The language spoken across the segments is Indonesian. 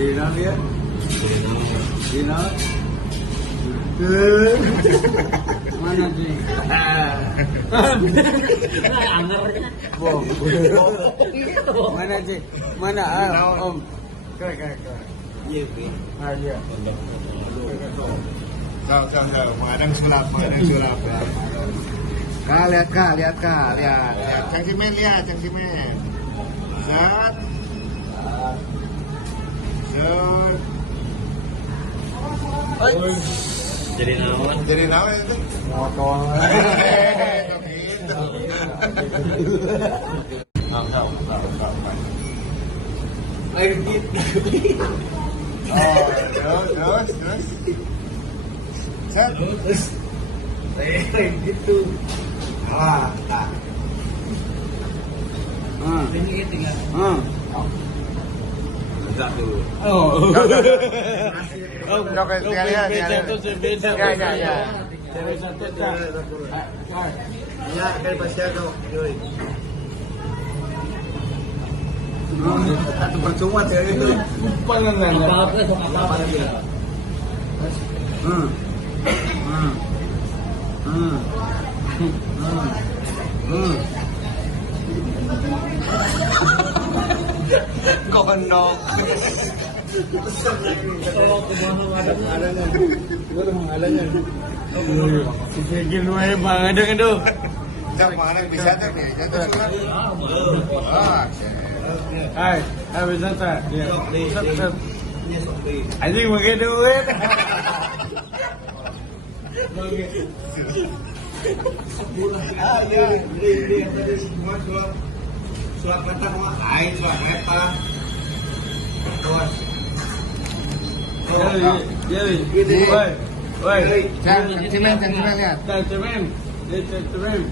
Dina dia. Dina. Mana sih? Mana sih? Mana Om? Kak. Iya, Bi. Ah, iya. Kau, mengadang sulap. Lihat. Cang Simen lihat. Set. Jadi naon itu. Motor. Air gitu. Terus. Set. Air gitu. Ini tinggal. Satu. Oh. Ya. Ya, kayak pasnya kau. Yoi. Atau percuma ya itu. Apa lagi? Kondok. Sikit wae bang ada itu. Jam mana bisa tuh nih? Jatuh surat. Hai bisa tak? Ya. Anjing pakai duit. Jadi semua suap petak mah air suap petak. Woi. Cang Simen lihat. Cemen. Terus.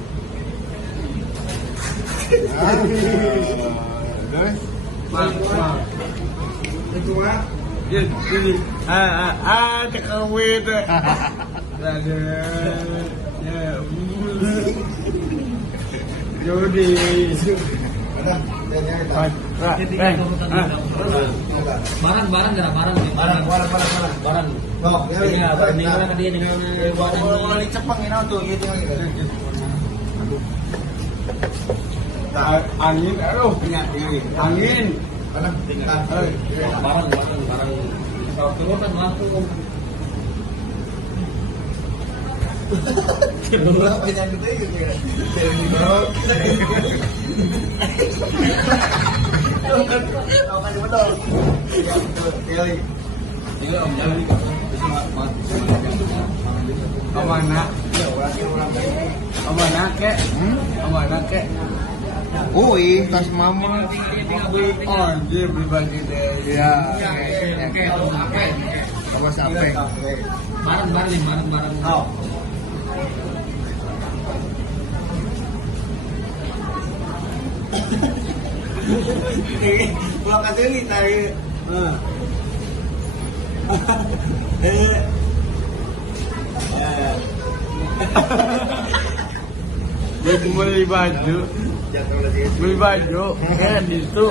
Itu mah. Jadi. Cekawit. Ya. Jodi. Barang. Ya, meninggal kan dia dengan Kalau dicepeng ini tuh gitu. Angin, aduh, angin. barang. Kalau keluar kan langsung. Amanah kek. Ui, tas mama. Oh, dia berbagi deh. Ya. Apa sampai? Barang. Oh. Gua kasih nih tadi. Dia beli baju. Kan itu.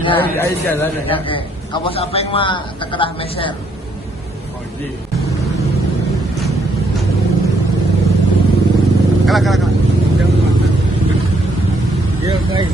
Ayo jalan ya. Kapas apa yang mah terkedah meser. Oh, iya. Kalah. Ya, baik.